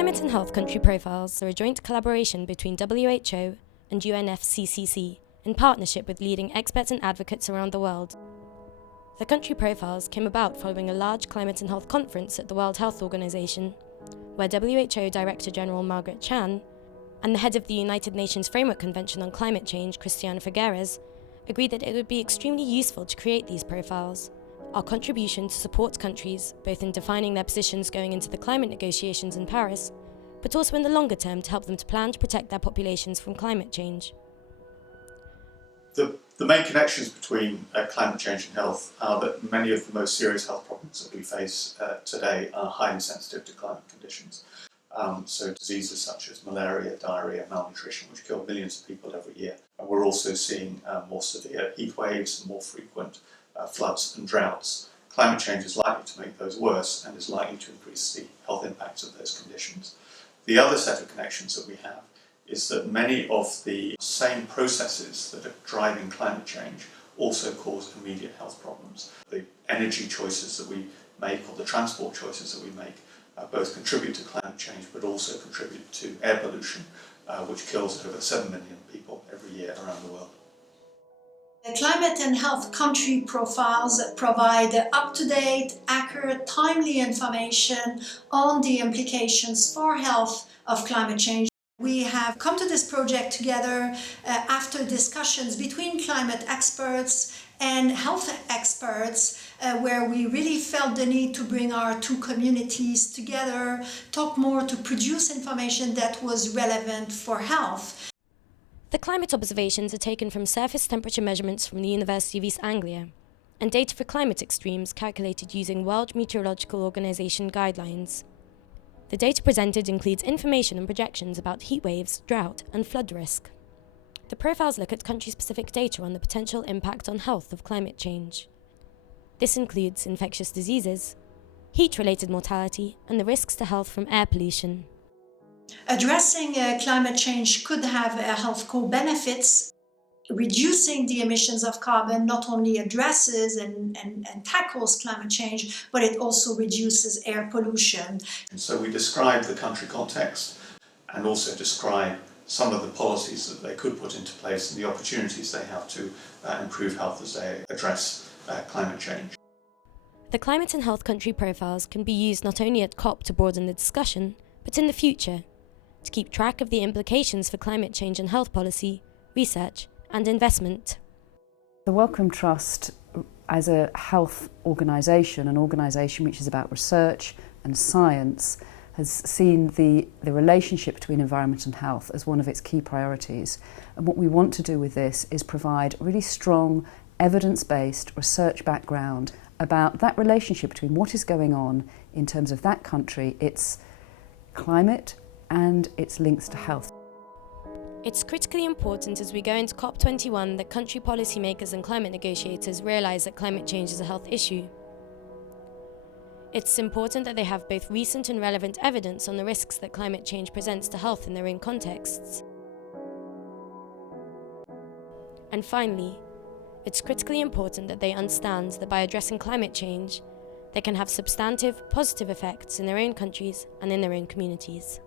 Climate and Health Country Profiles are a joint collaboration between WHO and UNFCCC in partnership with leading experts and advocates around the world. The country profiles came about following a large climate and health conference at the World Health Organization, where WHO Director General Margaret Chan and the head of the United Nations Framework Convention on Climate Change, Christiana Figueres, agreed that it would be extremely useful to create these profiles, our contribution to support countries both in defining their positions going into the climate negotiations in Paris, but also in the longer term to help them to plan to protect their populations from climate change. The main connections between climate change and health are that many of the most serious health problems that we face today are highly sensitive to climate conditions. So diseases such as malaria, diarrhea, malnutrition, which kill millions of people every year. And we're also seeing more severe heat waves and more frequent floods and droughts. Climate change is likely to make those worse and is likely to increase the health impacts of those conditions. The other set of connections that we have is that many of the same processes that are driving climate change also cause immediate health problems. The energy choices that we make or the transport choices that we make both contribute to climate change but also contribute to air pollution, which kills over 7 million people every year around the world. The Climate and Health Country Profiles provide up-to-date, accurate, timely information on the implications for health of climate change. We have come to this project together after discussions between climate experts and health experts, where we really felt the need to bring our two communities together, talk more to produce information that was relevant for health. The climate observations are taken from surface temperature measurements from the University of East Anglia and data for climate extremes calculated using World Meteorological Organization guidelines. The data presented includes information and projections about heat waves, drought, and flood risk. The profiles look at country-specific data on the potential impact on health of climate change. This includes infectious diseases, heat-related mortality, and the risks to health from air pollution. Addressing climate change could have health co-benefits. Reducing the emissions of carbon not only addresses and tackles climate change, but it also reduces air pollution. And so we describe the country context and also describe some of the policies that they could put into place and the opportunities they have to improve health as they address climate change. The Climate and Health Country Profiles can be used not only at COP to broaden the discussion, but in the future, to keep track of the implications for climate change and health policy, research, and investment. The Wellcome Trust, as a health organisation, an organisation which is about research and science, has seen the relationship between environment and health as one of its key priorities. And what we want to do with this is provide really strong, evidence-based research background about that relationship between what is going on in terms of that country, its climate, and its links to health. It's critically important as we go into COP21 that country policymakers and climate negotiators realise that climate change is a health issue. It's important that they have both recent and relevant evidence on the risks that climate change presents to health in their own contexts. And finally, it's critically important that they understand that by addressing climate change, they can have substantive, positive effects in their own countries and in their own communities.